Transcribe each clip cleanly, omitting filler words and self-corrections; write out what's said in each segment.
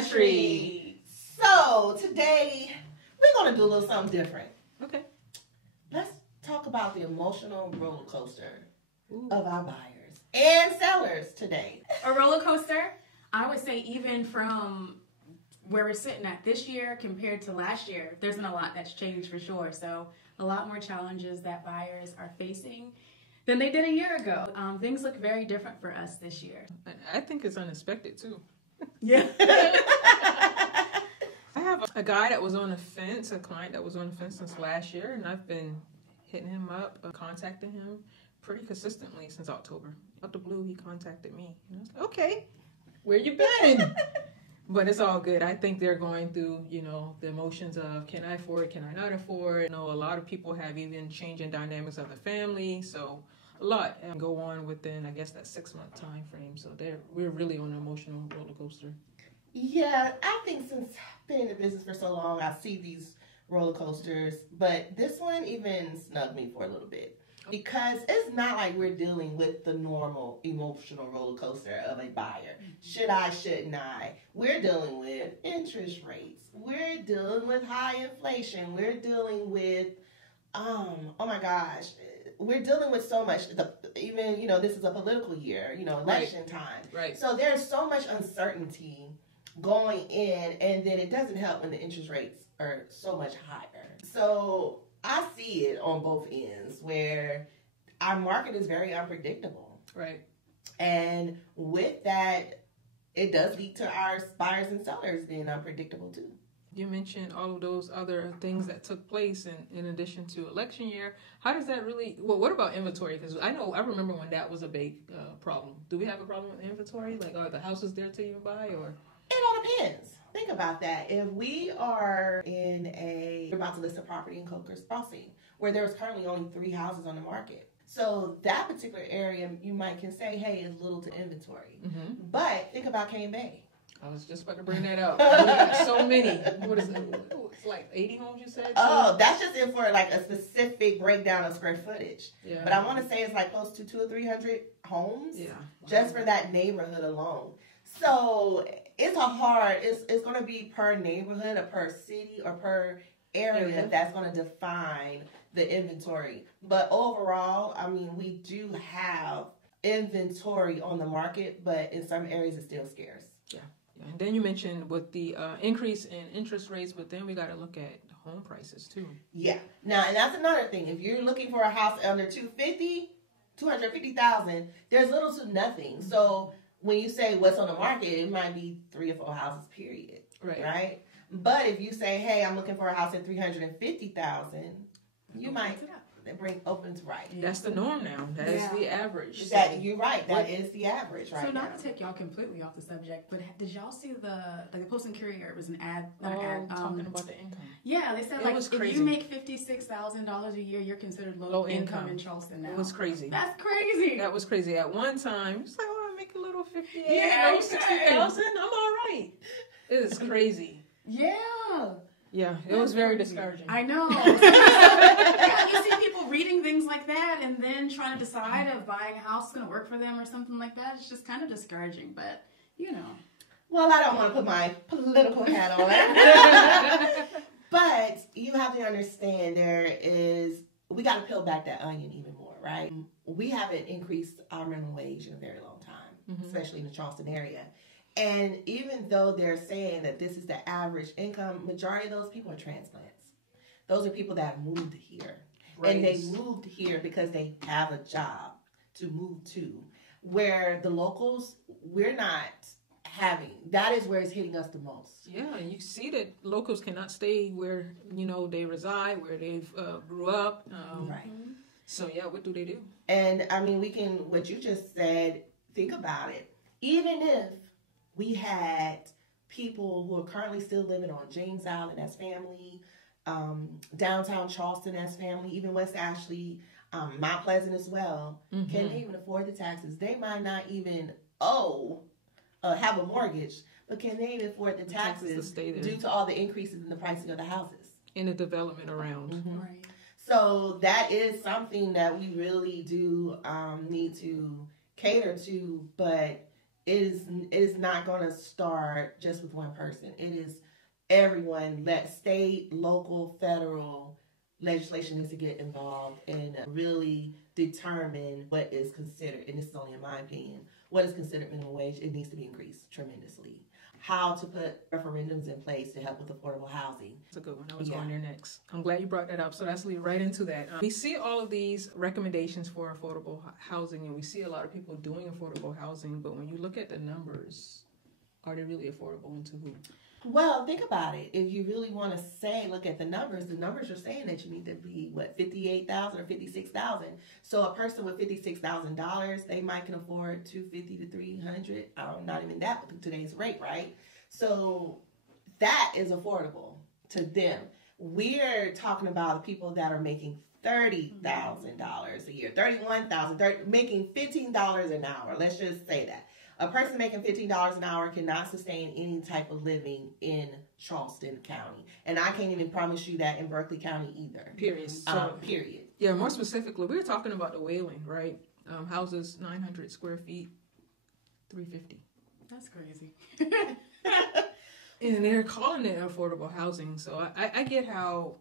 country. So today we're going to do a little something different. Okay. Let's talk about the emotional roller coaster of our buyers and sellers today. A roller coaster, I would say, even from where we're sitting at this year compared to last year, there's been a lot that's changed for sure. So a lot more challenges that buyers are facing than they did a year ago. Things look very different for us this year. I think it's unexpected too. Yeah. I have a guy that was on the fence, a client that was on the fence since last year, and I've been hitting him up, contacting him pretty consistently since October. Out the blue, he contacted me. And I was like, okay, where you been? But it's all good. I think they're going through, the emotions of, can I afford, can I not afford? A lot of people have even changing dynamics of the family. So a lot go on within, I guess, that 6-month time frame. So we're really on an emotional roller coaster. Yeah, I think since being in the business for so long, I see these roller coasters. But this one even snugged me for a little bit. Because it's not like we're dealing with the normal emotional roller coaster of a buyer. Should I, shouldn't I? We're dealing with interest rates. We're dealing with high inflation. We're dealing with, oh my gosh, we're dealing with so much. Even, this is a political year, election time. Right. So there's so much uncertainty going in, and then it doesn't help when the interest rates are so much higher. So I see it on both ends where our market is very unpredictable. Right. And with that, it does lead to our buyers and sellers being unpredictable too. You mentioned all of those other things that took place in addition to election year. How does that really, what about inventory? Because I remember when that was a big problem. Do we have a problem with inventory? Like, are the houses there to even buy, or? It all depends. Think about that. If we are we're about to list a property in Coker's Crossing where there's currently only 3 houses on the market. So that particular area, you can say, hey, is little to inventory. Mm-hmm. But think about Cane Bay. I was just about to bring that up. We got so many. What is it? It's like 80 homes, you said? Oh, that's just in for like a specific breakdown of square footage. Yeah. But I want to say it's like close to 200 or 300 homes. Yeah. Just for that neighborhood alone. So it's going to be per neighborhood or per city or per area that's going to define the inventory. But overall, we do have inventory on the market, but in some areas it's still scarce. Yeah. And then you mentioned with the increase in interest rates, but then we got to look at home prices too. Yeah. Now, and that's another thing. If you're looking for a house under $250,000, there's little to nothing. So when you say what's on the market, it might be 3 or 4 houses, period. Right? But if you say, hey, I'm looking for a house at $350,000, you might bring opens right. That's the norm now. That is the average. You're right. That is the average right now. So not to take y'all completely off the subject, but did y'all see the Post and Courier? It was an ad. Talking about the income. Yeah, they said if you make $56,000 a year, you're considered low income in Charleston now. It was crazy. That's crazy. That was crazy. At one time, it's like, I make a little 58, yeah, 60,000. I'm all right. It is crazy. Yeah. Yeah, it was very discouraging. I know. You see people reading things like that and then trying to decide if buying a house is going to work for them or something like that. It's just kind of discouraging, but, Well, I don't want to put my political hat on. But you have to understand we got to peel back that onion even more, right? We haven't increased our minimum wage in a very long time, especially in the Charleston area. And even though they're saying that this is the average income, majority of those people are transplants. Those are people that moved here. And they moved here because they have a job to move to. Where the locals, we're not having. That is where it's hitting us the most. Yeah, and you see that locals cannot stay where, they reside, where they've grew up. Right. So, what do they do? And, what you just said, think about it. Even if we had people who are currently still living on James Island as family, downtown Charleston as family, even West Ashley, Mount Pleasant as well. Mm-hmm. Can they even afford the taxes? They might not even have a mortgage, but can they even afford the taxes due to all the increases in the pricing of the houses? In the development around. Mm-hmm. Right. So that is something that we really do need to cater to, but it is not going to start just with one person. It is everyone. Let state, local, federal legislation needs to get involved and really determine what is considered, and this is only in my opinion, what is considered minimum wage. It needs to be increased tremendously. How to put referendums in place to help with affordable housing. That's a good one. I was going there next. I'm glad you brought that up. So let's lead right into that. We see all of these recommendations for affordable housing, and we see a lot of people doing affordable housing, but when you look at the numbers, are they really affordable and to who? Well, think about it. If you really want to say, look at the numbers are saying that you need to be, $58,000 or $56,000. So a person with $56,000, they might can afford $250 to $300. Not even that with today's rate, right? So that is affordable to them. We're talking about the people that are making $30,000 a year, $31,000, making $15 an hour. Let's just say that. A person making $15 an hour cannot sustain any type of living in Charleston County. And I can't even promise you that in Berkeley County either. Period. Period. Yeah, more specifically, we were talking about the Wayland, right? Houses 900 square feet, $350. That's crazy. And they're calling it affordable housing. So I get how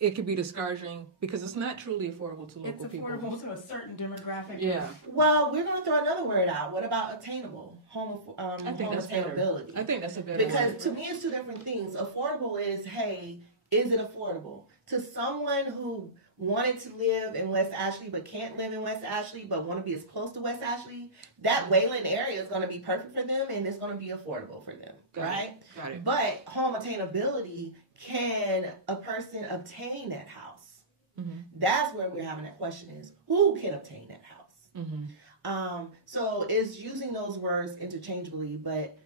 it could be discouraging because it's not truly affordable to local people. It's affordable to a certain demographic. Yeah. Well, we're going to throw another word out. What about attainable? Home attainability. I think that's a better Because word. to me, it's two different things. Affordable is, hey, is it affordable? To someone who wanted to live in West Ashley but can't live in West Ashley but want to be as close to West Ashley, that Wayland area is going to be perfect for them and it's going to be affordable for them, right? Got it. But home attainability, can a person obtain that house? Mm-hmm. That's where we're having that question is, who can obtain that house? Mm-hmm. So it's using those words interchangeably, but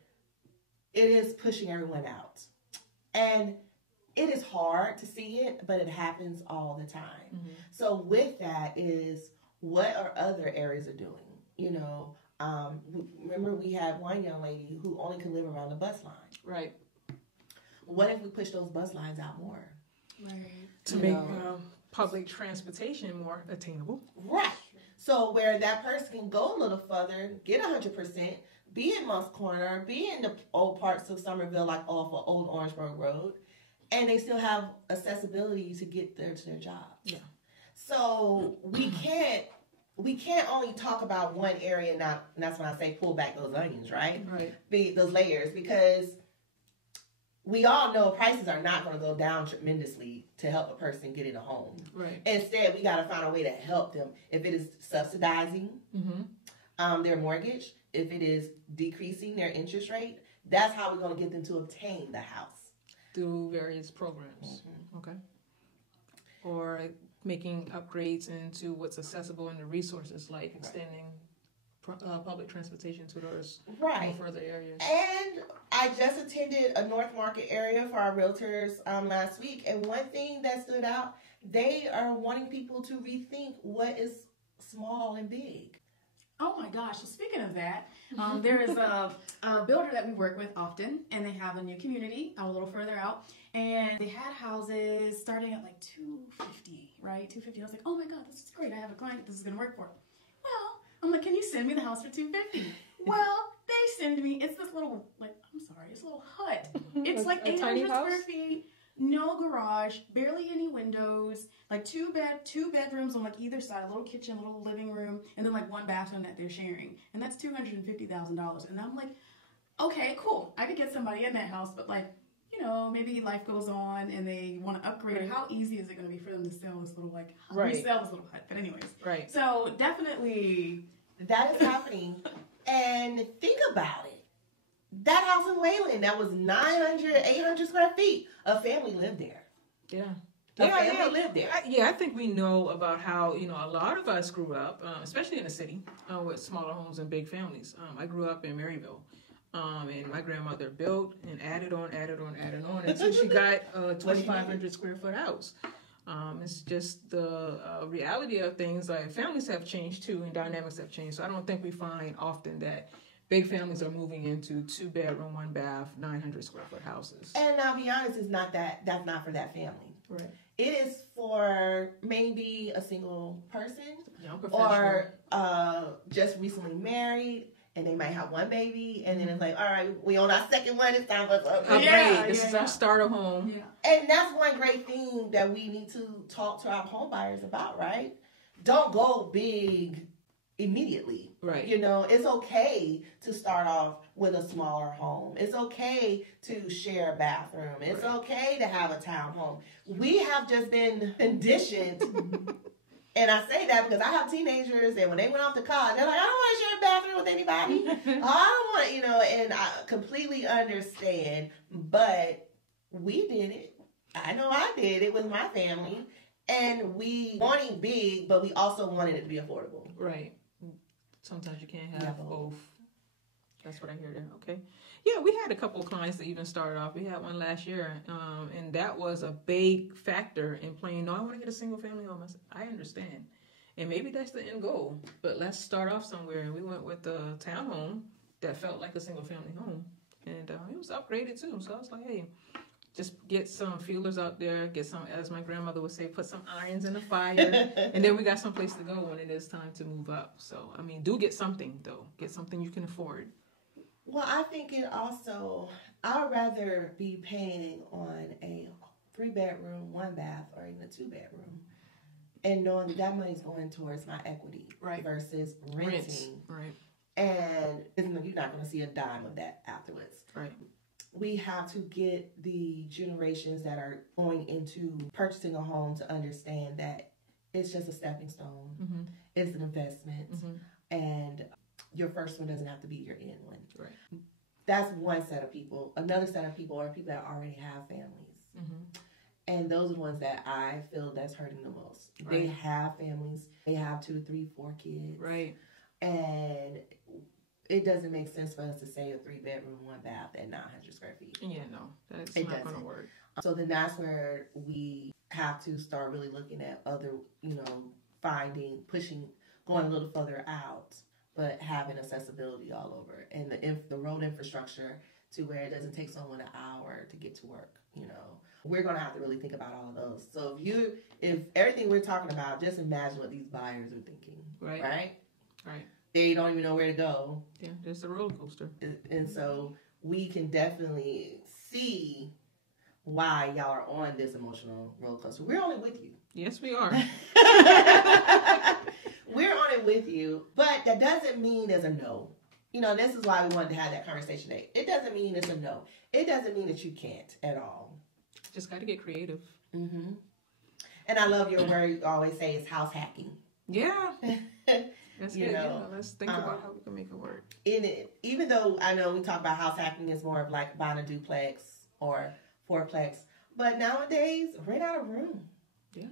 it is pushing everyone out. And it is hard to see it, but it happens all the time. Mm-hmm. So with that is, what are other areas are doing? Remember we had one young lady who only could live around the bus line. Right. What if we push those bus lines out more? Right. To make public transportation more attainable. Right. So where that person can go a little further, get 100%, be in Monk's Corner, be in the old parts of Somerville, like off of Old Orangeburg Road, and they still have accessibility to get there to their job. Yeah. So we can't only talk about one area, and that's when I say pull back those onions, right? Right. Those layers, because we all know prices are not going to go down tremendously to help a person get in a home. Right. Instead, we got to find a way to help them. If it is subsidizing their mortgage, if it is decreasing their interest rate, that's how we're going to get them to obtain the house. Through various programs. Mm-hmm. Okay. Or making upgrades into what's accessible and the resources, like extending public transportation to those further areas. And I just attended a North Market area for our realtors last week, and one thing that stood out, they are wanting people to rethink what is small and big. Oh my gosh, so speaking of that, there is a builder that we work with often, and they have a new community a little further out, and they had houses starting at like $250, right? $250. I was like, oh my God, this is great. I have a client that this is going to work for. Well, I'm like, can you send me the house for $250? Well, they send me, it's this little, it's a little hut. It's like 800 square feet, no garage, barely any windows, like two bedrooms on like either side, a little kitchen, little living room, and then like one bathroom that they're sharing. And that's $250,000. And I'm like, okay, cool. I could get somebody in that house, but like, maybe life goes on and they want to upgrade. How easy is it going to be for them to sell this little resell this little hut? But anyways, right. So definitely that is happening. And think about it. That house in Wayland, that was 900, 800 square feet. A family lived there. Yeah. A family lived there. I think we know about how, a lot of us grew up, especially in the city, with smaller homes and big families. I grew up in Maryville. And my grandmother built and added on until she got a 2,500 square foot house. It's just the reality of things. Like families have changed too, and dynamics have changed. So I don't think we find often that big families are moving into 2-bedroom, 1-bath, 900 square foot houses. And I'll be honest, that's not for that family. Right. It is for maybe a single person Young professional. or just recently married. and they might have one baby, and then it's like, all right, we on our second one. It's time for something. This is our starter home. Yeah. And that's one great thing that we need to talk to our home buyers about, right? Don't go big immediately. Right. You know, it's okay to start off with a smaller home. It's okay to share a bathroom. It's okay to have a townhome. We have just been conditioned, and I say that because I have teenagers, and when they went off to college, they're like, I don't want to share a bathroom with anybody. I don't want, and I completely understand, but we did it. I know I did it with my family, and we wanting big, but we also wanted it to be affordable. Right. Sometimes you can't have both. That's what I hear there. Okay. Yeah, we had a couple of clients that even started off. We had one last year, and that was a big factor in playing, no, I want to get a single family home. I said, I understand. And maybe that's the end goal, but let's start off somewhere. And we went with a townhome that felt like a single family home. And it was upgraded too. So I was like, hey, just get some feelers out there, get some, as my grandmother would say, put some irons in the fire, and then we got some place to go when it is time to move up. So, I mean, do get something, though. Get something you can afford. Well, I think it also, I would rather be paying on a 3-bedroom, 1-bath, or even a 2-bedroom, and knowing that money's going towards my equity versus renting. Right. And you're not going to see a dime of that afterwards. Right. We have to get the generations that are going into purchasing a home to understand that it's just a stepping stone. Mm-hmm. It's an investment. Mm-hmm. And your first one doesn't have to be your end one. Right. That's one set of people. Another set of people are people that already have families. Mm-hmm. And those are the ones that I feel that's hurting the most. Right. They have families. They have 2, 3, 4 kids. Right. And it doesn't make sense for us to say a 3-bedroom, 1-bath at 900 square feet. Yeah, no, that's not going to work. So then that's where we have to start really looking at other, going a little further out, but having accessibility all over, and the road infrastructure to where it doesn't take someone an hour to get to work. We're going to have to really think about all of those. So if everything we're talking about, just imagine what these buyers are thinking. Right. They don't even know where to go. Yeah, it's a roller coaster. And so we can definitely see why y'all are on this emotional roller coaster. We're on it with you. Yes, we are. We're on it with you, but that doesn't mean there's a no. This is why we wanted to have that conversation today. It doesn't mean it's a no. It doesn't mean that you can't at all. Just got to get creative. Mm-hmm. And I love your word you always say is house hacking. Yeah. That's good. Let's think about how we can make it work. Even though I know we talk about house hacking is more of like buying a duplex or fourplex, but nowadays rent out a room. Yeah.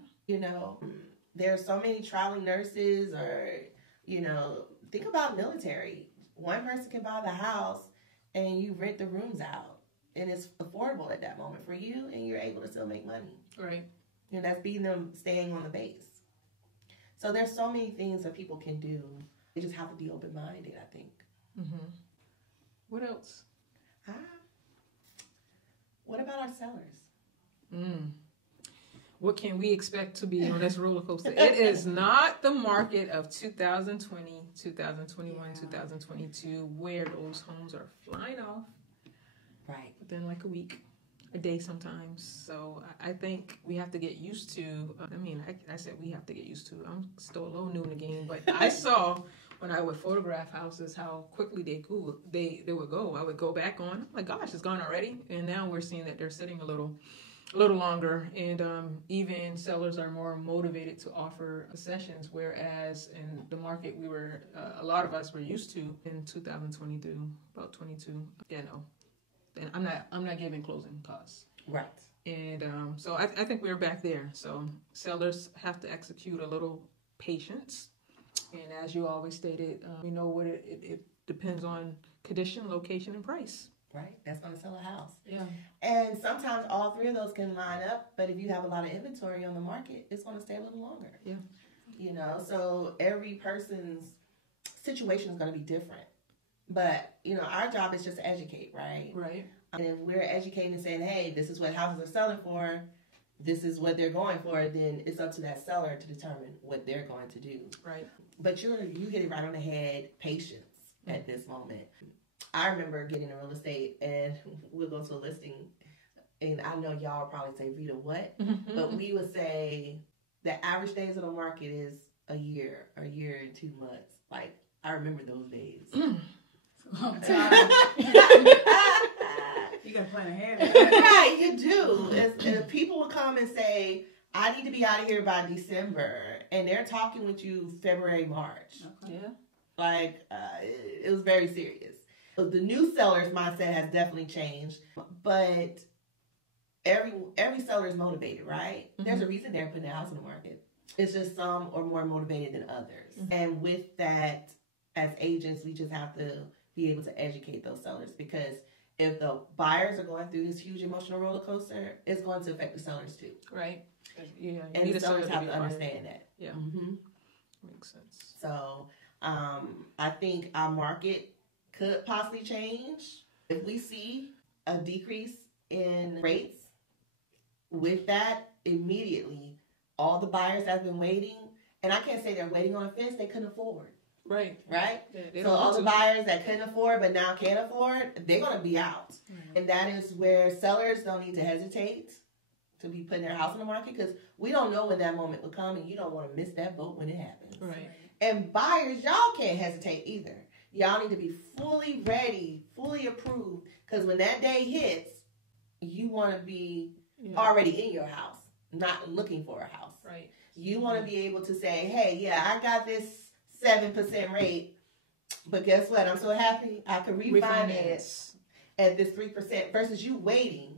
There's so many traveling nurses, or think about military. One person can buy the house and you rent the rooms out, and it's affordable at that moment for you, and you're able to still make money. Right. That's beating them staying on the base. So there's so many things that people can do. They just have to be open-minded, I think. Mm-hmm. What else? What about our sellers? What can we expect to be on this roller coaster? It is not the market of 2020, 2021, 2022, where those homes are flying off. Right. Within like a week. A day sometimes. So I think we have to get used to, I said we have to get used to, I'm still a little new in the game, but I saw when I would photograph houses how quickly they would go. I would go back on, I'm like, gosh, it's gone already. And now we're seeing that they're sitting a little longer, and even sellers are more motivated to offer concessions, whereas in the market we were, a lot of us were used to in 2022, about 22. And I'm not giving closing costs. Right. And so I think we're back there. So sellers have to execute a little patience. And as you always stated, we know what it depends on condition, location, and price. Right. That's going to sell a house. Yeah. And sometimes all three of those can line up, but if you have a lot of inventory on the market, it's going to stay a little longer. Yeah. So every person's situation is going to be different. But, our job is just to educate, right? Right. And if we're educating and saying, hey, this is what houses are selling for, this is what they're going for, then it's up to that seller to determine what they're going to do. Right. But you hit it right on the head, patience. at this moment. I remember getting in real estate and we'll go to a listing, and I know y'all probably say, Rita, what? But we would say the average days of the market is a year and 2 months. Like, I remember those days. Long time. You gotta plan ahead. Right, you do. And people will come and say, I need to be out of here by December, and they're talking with you February, March. Okay. Yeah. Like, it was very serious. So the new seller's mindset has definitely changed, but every seller is motivated, right? Mm-hmm. There's a reason they're putting their house on the market. It's just some are more motivated than others. Mm-hmm. And with that, as agents, we just have to be able to educate those sellers, because if the buyers are going through this huge emotional roller coaster, it's going to affect the sellers too. Right. Yeah. And the sellers have to understand that. Yeah. Mm-hmm. Makes sense. So I think our market could possibly change if we see a decrease in rates. With that, immediately, all the buyers that have been waiting, and I can't say they're waiting on a fence, they couldn't afford. Right. Right? Yeah, so all the buyers that couldn't afford but now can afford, they're going to be out. Mm-hmm. And that is where sellers don't need to hesitate to be putting their house on the market, because we don't know when that moment will come, and you don't want to miss that boat when it happens. Right. And buyers, y'all can't hesitate either. Y'all need to be fully ready, fully approved, because when that day hits, you want to be already in your house, not looking for a house. Right. You want to be able to say, hey, yeah, I got this 7% rate, but guess what? I'm so happy I could refinance at this 3% versus you waiting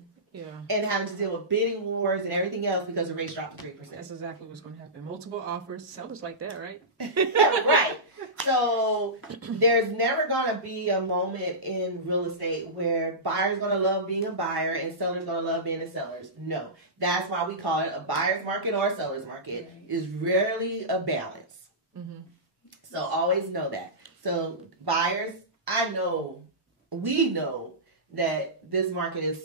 and having to deal with bidding wars and everything else because the rates dropped to 3%. That's exactly what's going to happen. Multiple offers, sellers like that, right? Right. So there's never going to be a moment in real estate where buyers going to love being a buyer and sellers going to love being a seller. No. That's why we call it a buyer's market or a seller's market. It's rarely a balance. Mm-hmm. So always know that. So buyers, we know that this market is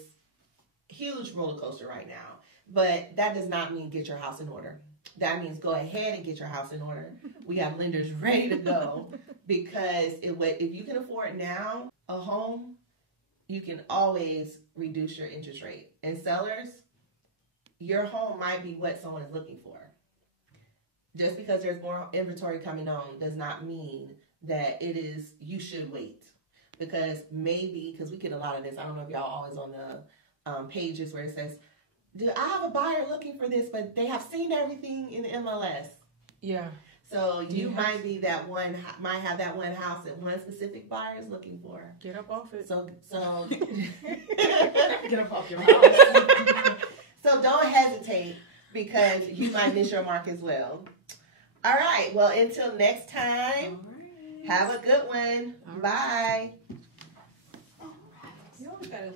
huge roller coaster right now, but that does not mean get your house in order. That means go ahead and get your house in order. We have lenders ready to go, because if you can afford now a home, you can always reduce your interest rate. And sellers, your home might be what someone is looking for. Just because there's more inventory coming on does not mean that you should wait. Because we get a lot of this. I don't know if y'all always on the pages where it says, I have a buyer looking for this, but they have seen everything in the MLS. Yeah. So you might have that one house that one specific buyer is looking for. Get up off it. So get up off your house. So don't hesitate, because you might miss your mark as well. All right. Well, until next time, have a good one. Bye. You always gotta